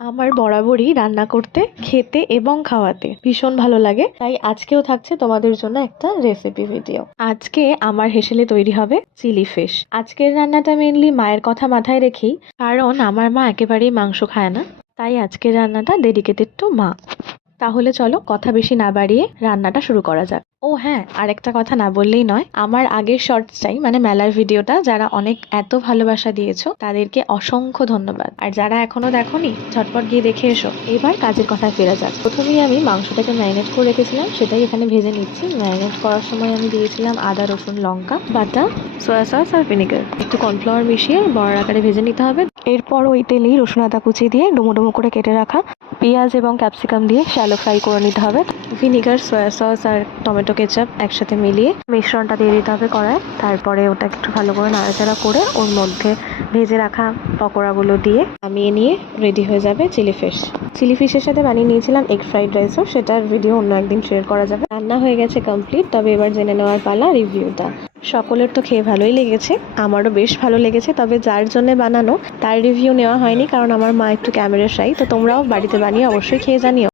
আমার বরাবরই রান্না করতে, খেতে এবং খাওয়াতে ভীষণ ভালো লাগে। তাই আজকেও থাকছে তোমাদের জন্য একটা রেসিপি ভিডিও। আজকে আমার হেসেলে তৈরি হবে চিলি ফিশ। আজকের রান্নাটা মেনলি মায়ের কথা মাথায় রেখেই, কারণ আমার মা একেবারেই মাংস খায় না। তাই আজকের রান্নাটা ডেডিকেটেড টু মা। তাহলে চলো কথা বেশি না বাড়িয়ে রান্নাটা শুরু করা যাক। ও হ্যাঁ, আরেকটা কথা না বললেই নয়, আমার আগের শর্টসটাই মানে মেলার ভিডিওটা যারা অনেক এত ভালোবাসা দিয়েছো তাদেরকে অসংখ্য ধন্যবাদ। আর যারা এখনো দেখোনি ঝটপট গিয়ে দেখে এসো। এবার কাজের কথায় ফেরা যাক। প্রথমেই আমি মাংসটাকে ম্যারিনেট করে রেখেছিলাম, সেটাই এখানে ভেজে নিচ্ছি। ম্যারিনেট করার সময় আমি দিয়েছিলাম আদা, রসুন, লঙ্কা বাটা, সয়া সস আর ভিনেগার। একটু কর্নফ্লাওয়ার মিশিয়ে বড় আকারে ভেজে নিতে হবে। এরপর ওই তেলেই রসুন আদা কুচি দিয়ে ডুমো ডুমো করে কেটে রাখা পেঁয়াজ এবং ক্যাপসিকাম দিয়ে শ্যালো ফ্রাই করে নিতে হবে। ভিনিগার, সয়া সস আর টমেটো কেচাপ একসাথে মিলিয়ে মিশ্রণটা দিয়ে দিতে হবে কড়ায়। তারপরে ওটা একটু ভালো করে নাড়াচাড়া করে ওর মধ্যে ভেজে রাখা পকোড়াগুলো দিয়ে নামিয়ে নিয়ে রেডি হয়ে যাবে চিলি ফিশ। চিলি ফিশের সাথে বানিয়ে নিয়েছিলাম এগ ফ্রাইড রাইসও, সেটার ভিডিও অন্য একদিন শেয়ার করা যাবে। রান্না হয়ে গেছে কমপ্লিট, তবে এবার জেনে নেওয়ার পালা রিভিউটা। সকলের তো খেয়ে ভালোই লেগেছে, আমারও বেশ ভালো লেগেছে। তবে যার জন্য বানানো তার রিভিউ নেওয়া হয়নি, কারণ আমার মা একটু ক্যামেরা শাই। তো তোমরাও বাড়িতে বানিয়ে অবশ্যই খেয়ে জানিও।